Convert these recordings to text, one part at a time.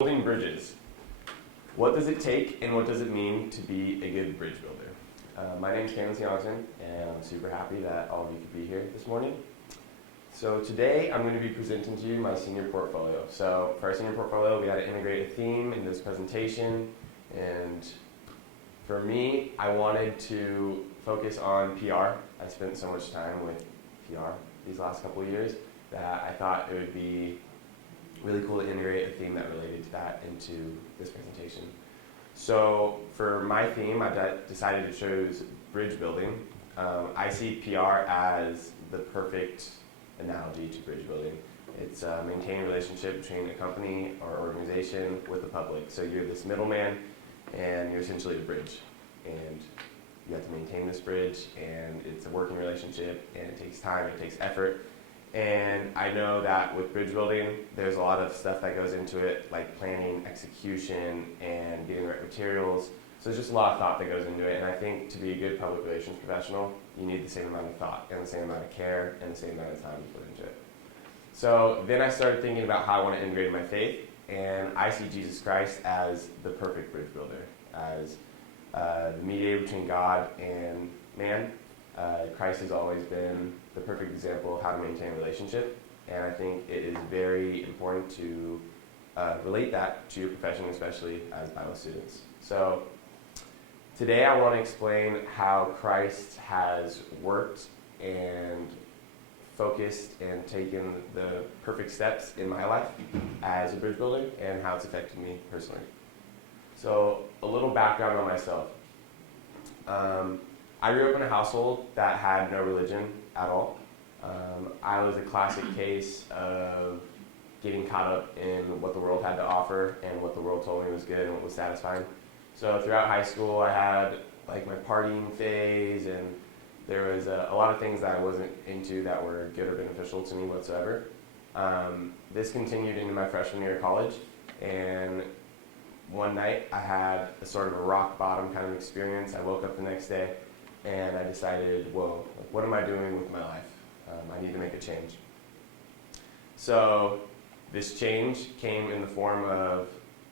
Building bridges. What does it take and what does it mean to be a good bridge builder? My name is Caelan Tiongson, and I'm super happy that all of you could be here this morning. So today I'm going to be presenting to you my senior portfolio. So for our senior portfolio, we had to integrate a theme in this presentation, and for me, I wanted to focus on PR. I spent so much time with PR these last couple of years that I thought it would be really cool to integrate a theme that related to that into this presentation. So for my theme, I decided to choose bridge building. I see PR as the perfect analogy to bridge building. It's maintaining a relationship between a company or organization with the public. So you're this middleman and you're essentially a bridge. And you have to maintain this bridge, and it's a working relationship, and it takes time, it takes effort. And I know that with bridge building, there's a lot of stuff that goes into it, like planning, execution, and getting the right materials. So there's just a lot of thought that goes into it, and I think to be a good public relations professional, you need the same amount of thought, and the same amount of care, and the same amount of time to put into it. So then I started thinking about how I want to integrate my faith, and I see Jesus Christ as the perfect bridge builder, as the mediator between God and man. Christ has always been the perfect example of how to maintain a relationship, and I think it is very important to relate that to your profession, especially as Bible students. So today I want to explain how Christ has worked and focused and taken the perfect steps in my life as a bridge builder and how it's affected me personally. So a little background on myself. I grew up in a household that had no religion at all. I was a classic case of getting caught up in what the world had to offer and what the world told me was good and what was satisfying. So throughout high school, I had like my partying phase, and there was a lot of things that I wasn't into that were good or beneficial to me whatsoever. This continued into my freshman year of college, and one night I had a sort of a rock bottom kind of experience. I woke up the next day and I decided, whoa, like, what am I doing with my life? I need to make a change. So this change came in the form of,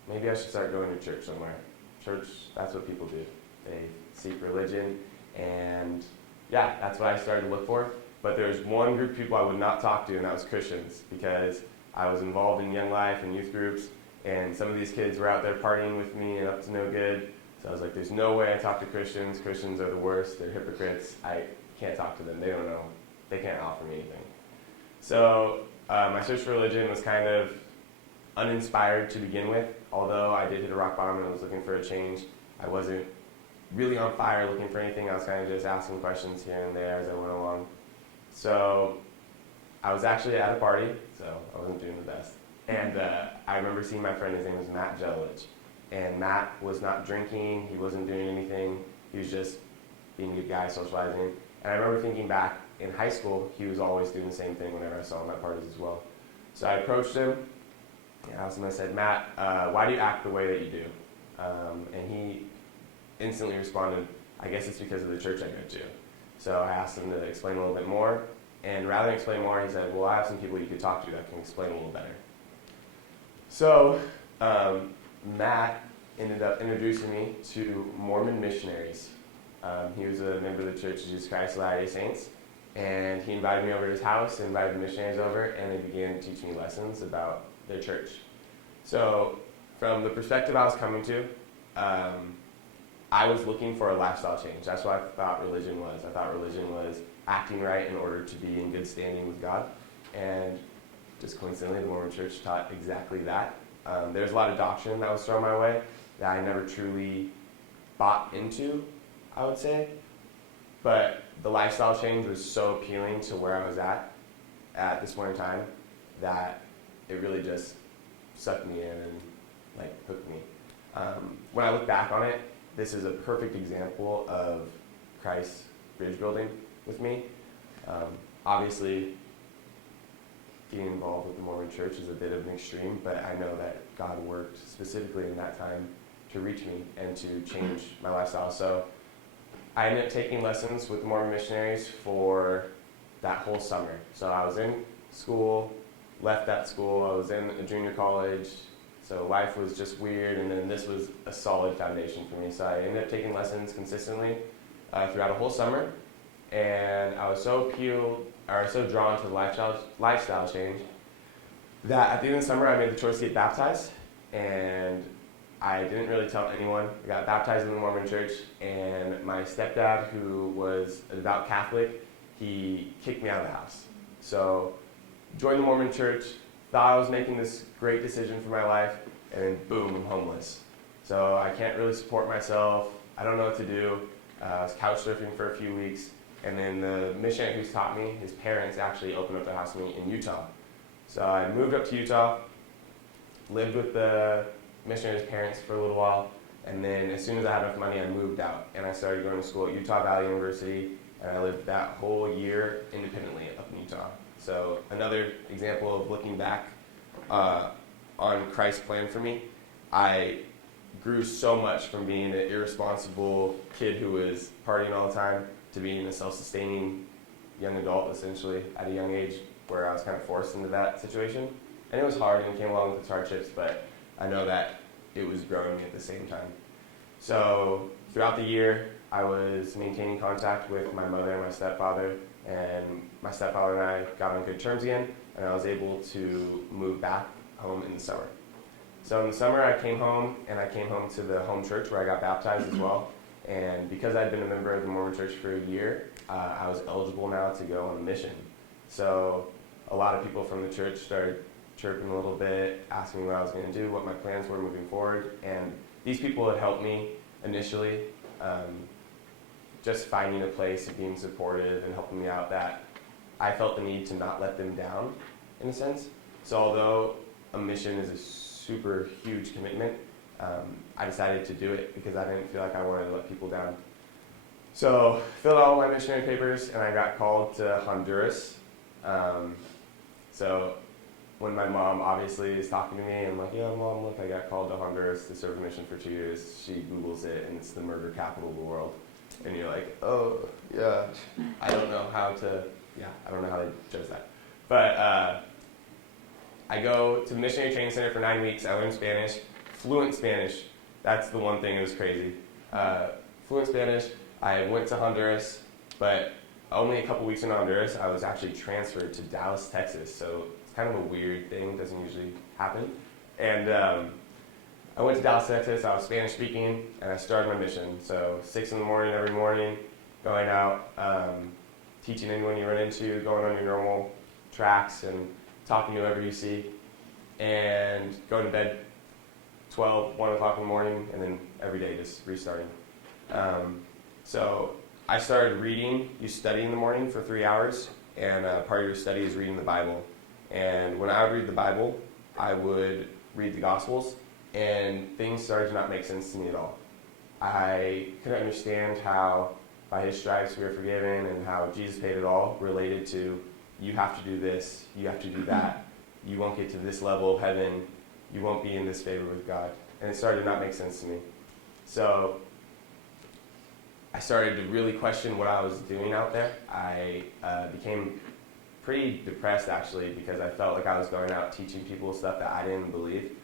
maybe I should start going to church somewhere. Church, that's what people do. They seek religion, and yeah, that's what I started to look for. But there's one group of people I would not talk to, and that was Christians, because I was involved in Young Life and youth groups, and some of these kids were out there partying with me and up to no good. So I was like, there's no way I talk to Christians. Christians are the worst. They're hypocrites. I can't talk to them. They don't know. They can't offer me anything. So my search for religion was kind of uninspired to begin with. Although I did hit a rock bottom and I was looking for a change, I wasn't really on fire looking for anything. I was kind of just asking questions here and there as I went along. So I was actually at a party, so I wasn't doing the best. And I remember seeing my friend. His name was Matt Jelich. And Matt was not drinking, he wasn't doing anything, he was just being a good guy, socializing. And I remember thinking back, in high school, he was always doing the same thing whenever I saw him at parties as well. So I approached him, and I asked him, I said, Matt, why do you act the way that you do? And he instantly responded, I guess it's because of the church I go to. So I asked him to explain a little bit more, and rather than explain more, he said, well, I have some people you could talk to that can explain a little better. So Matt ended up introducing me to Mormon missionaries. He was a member of the Church of Jesus Christ of Latter-day Saints, and he invited me over to his house, invited the missionaries over, and they began to teach me lessons about their church. So from the perspective I was coming to, I was looking for a lifestyle change. That's what I thought religion was. I thought religion was acting right in order to be in good standing with God, and just coincidentally, the Mormon Church taught exactly that. There's a lot of doctrine that was thrown my way that I never truly bought into, I would say. But the lifestyle change was so appealing to where I was at this point in time, that it really just sucked me in and like hooked me. When I look back on it, this is a perfect example of Christ's bridge building with me. Obviously, getting involved with the Mormon Church is a bit of an extreme, but I know that God worked specifically in that time to reach me and to change my lifestyle. So I ended up taking lessons with the Mormon missionaries for that whole summer. So I was in school, left that school, I was in a junior college, So life was just weird, and then this was a solid foundation for me. So I ended up taking lessons consistently throughout a whole summer, and I was so drawn to the lifestyle change that at the end of the summer I made the choice to get baptized, and I didn't really tell anyone. I got baptized in the Mormon church, and my stepdad, who was a devout Catholic, he kicked me out of the house. So joined the Mormon church, thought I was making this great decision for my life, and then boom, I'm homeless. So I can't really support myself. I don't know what to do. I was couch surfing for a few weeks, and then the missionary who's taught me, his parents actually opened up the house to me in Utah. So I moved up to Utah, lived with the missionary's parents for a little while, and then as soon as I had enough money, I moved out, and I started going to school at Utah Valley University, and I lived that whole year independently up in Utah. So another example of looking back on Christ's plan for me, I grew so much from being an irresponsible kid who was partying all the time to being a self-sustaining young adult, essentially, at a young age where I was kind of forced into that situation. And it was hard and it came along with its hardships, but I know that it was growing me at the same time. So throughout the year, I was maintaining contact with my mother and my stepfather, and my stepfather and I got on good terms again, and I was able to move back home in the summer. So in the summer, I came home, and I came home to the home church where I got baptized as well. And because I'd been a member of the Mormon church for a year, I was eligible now to go on a mission. So a lot of people from the church started chirping a little bit, asking me what I was going to do, what my plans were moving forward. And these people had helped me initially, just finding a place and being supportive and helping me out, that I felt the need to not let them down, in a sense. So although a mission is a super huge commitment, I decided to do it because I didn't feel like I wanted to let people down. So filled out all my missionary papers, and I got called to Honduras. So when my mom obviously is talking to me, and I'm like, yeah, Mom, look, I got called to Honduras to serve a mission for 2 years. She Googles it, and it's the murder capital of the world. And you're like, oh, yeah, I don't know how they chose that. But I go to the missionary training center for 9 weeks. I learned Spanish, fluent Spanish. That's the one thing that was crazy. Fluent Spanish. I went to Honduras, but only a couple weeks in Honduras, I was actually transferred to Dallas, Texas. So it's kind of a weird thing. It doesn't usually happen. And I went to Dallas, Texas. I was Spanish speaking, and I started my mission. So 6 in the morning every morning, going out, teaching anyone you run into, going on your normal tracks, and talking to whoever you see, and going to bed 1 o'clock in the morning, and then every day just restarting. So I started reading. You study in the morning for 3 hours, and part of your study is reading the Bible. And when I would read the Bible, I would read the Gospels, and things started to not make sense to me at all. I couldn't understand how by His stripes we are forgiven, and how Jesus paid it all related to you have to do this, you have to do that, you won't get to this level of heaven, you won't be in this favor with God. And it started to not make sense to me. So I started to really question what I was doing out there. I became pretty depressed, actually, because I felt like I was going out teaching people stuff that I didn't believe.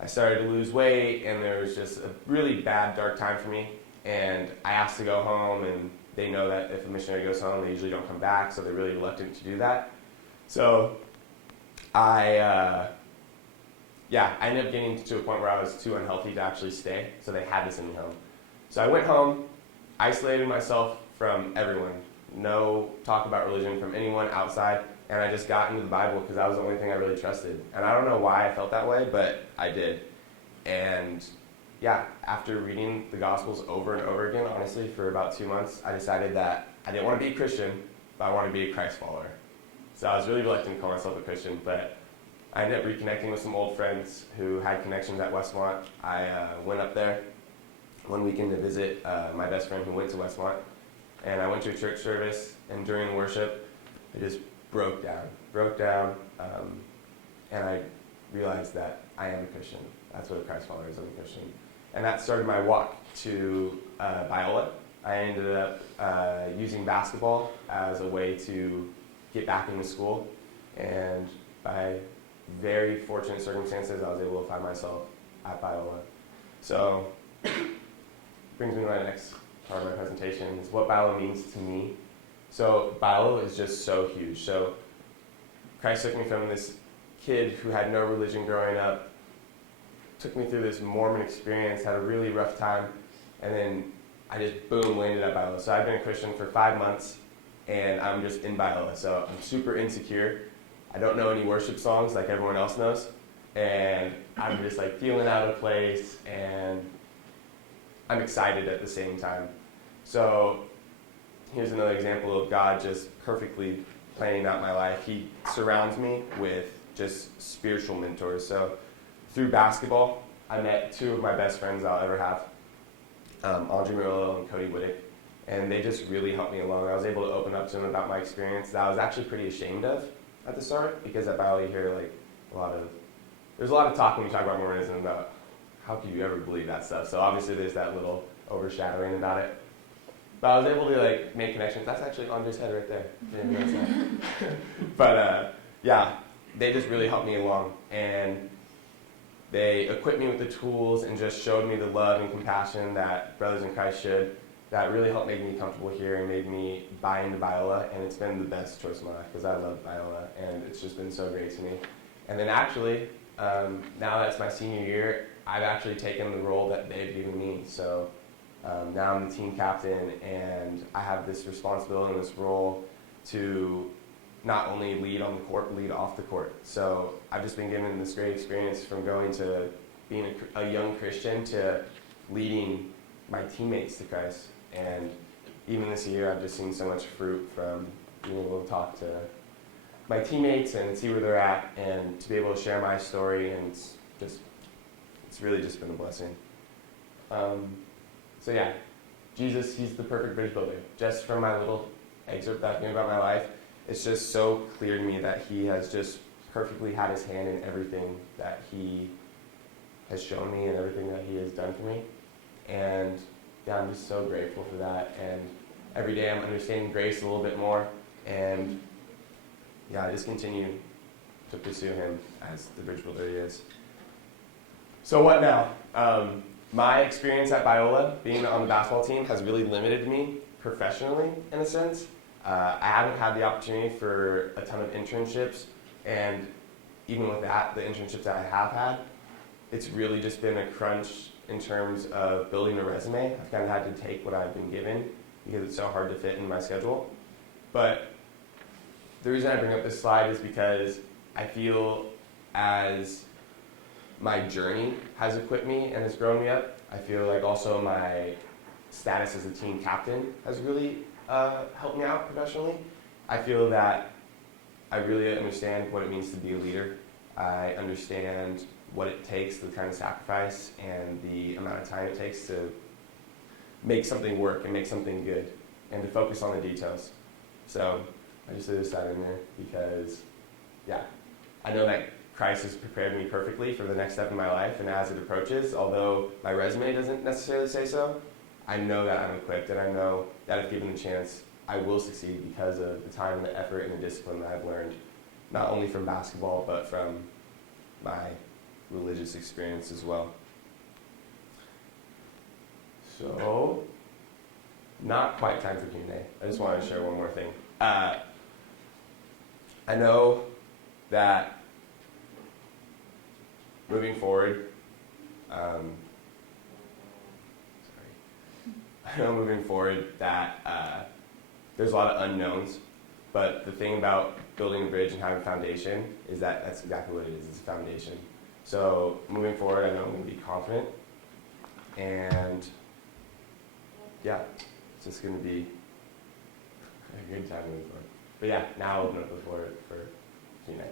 I started to lose weight, and there was just a really bad, dark time for me. And I asked to go home, and they know that if a missionary goes home, they usually don't come back, so they're really reluctant to do that. So I ended up getting to a point where I was too unhealthy to actually stay, so they had to send me home. So I went home, isolated myself from everyone. No talk about religion from anyone outside, and I just got into the Bible because that was the only thing I really trusted. And I don't know why I felt that way, but I did. And yeah, after reading the Gospels over and over again, honestly, for about 2 months, I decided that I didn't want to be a Christian, but I wanted to be a Christ follower. So I was really reluctant to call myself a Christian, but I ended up reconnecting with some old friends who had connections at Westmont. I went up there one weekend to visit my best friend who went to Westmont, and I went to a church service, and during worship, I just broke down, and I realized that I am a Christian. That's what a Christ follower is, I'm a Christian. And that started my walk to Biola. I ended up using basketball as a way to get back into school, and by very fortunate circumstances, I was able to find myself at Biola. So, brings me to my next part of my presentation, is what Biola means to me. So, Biola is just so huge. So, Christ took me from this kid who had no religion growing up, took me through this Mormon experience, had a really rough time, and then I just, boom, landed at Biola. So I've been a Christian for 5 months, and I'm just in Biola. So I'm super insecure. I don't know any worship songs like everyone else knows, and I'm just like feeling out of place, and I'm excited at the same time. So here's another example of God just perfectly planning out my life. He surrounds me with just spiritual mentors. So through basketball, I met 2 of my best friends I'll ever have, Andre Murillo and Cody Whittick, and they just really helped me along. I was able to open up to them about my experience that I was actually pretty ashamed of at the start, because at Biola you hear like there's a lot of talk when you talk about Mormonism about how could you ever believe that stuff. So obviously there's that little overshadowing about it. But I was able to like make connections. That's actually Andre's head right there. Didn't notice that. But yeah, they just really helped me along, and they equipped me with the tools and just showed me the love and compassion that brothers in Christ should. That really helped make me comfortable here and made me buy into Biola, and it's been the best choice of my life because I love Biola, and it's just been so great to me. And then actually, now that it's my senior year, I've actually taken the role that they've given me. So now I'm the team captain, and I have this responsibility and this role to not only lead on the court, but lead off the court. So I've just been given this great experience from going to being a young Christian to leading my teammates to Christ. And even this year, I've just seen so much fruit from being able to talk to my teammates and see where they're at, and to be able to share my story, and it's really just been a blessing. So yeah, Jesus, he's the perfect bridge builder. Just from my little excerpt that I knew about my life, it's just so clear to me that he has just perfectly had his hand in everything that he has shown me and everything that he has done for me. And yeah, I'm just so grateful for that. And every day I'm understanding grace a little bit more. And yeah, I just continue to pursue him as the bridge builder he is. So what now? My experience at Biola, being on the basketball team, has really limited me professionally, in a sense. I haven't had the opportunity for a ton of internships, and even with that, the internships that I have had, it's really just been a crunch in terms of building a resume. I've kind of had to take what I've been given because it's so hard to fit in my schedule. But the reason I bring up this slide is because I feel as my journey has equipped me and has grown me up, I feel like also my status as a team captain has really helped me out professionally. I feel that I really understand what it means to be a leader. I understand what it takes, the kind of sacrifice and the amount of time it takes to make something work and make something good, and to focus on the details. So I just threw this out in there because, yeah, I know that Christ has prepared me perfectly for the next step in my life, and as it approaches, although my resume doesn't necessarily say so, I know that I'm equipped, and I know that if given the chance, I will succeed because of the time, the effort, and the discipline that I've learned, not only from basketball, but from my religious experience as well. So, not quite time for Q&A. I just wanted to share one more thing. I know that moving forward, that there's a lot of unknowns, but the thing about building a bridge and having a foundation is that that's exactly what it is. It's a foundation. So moving forward, I know I'm going to be confident, and yeah, it's just going to be a good time moving forward. But yeah, now I'll open up the floor for Q&A.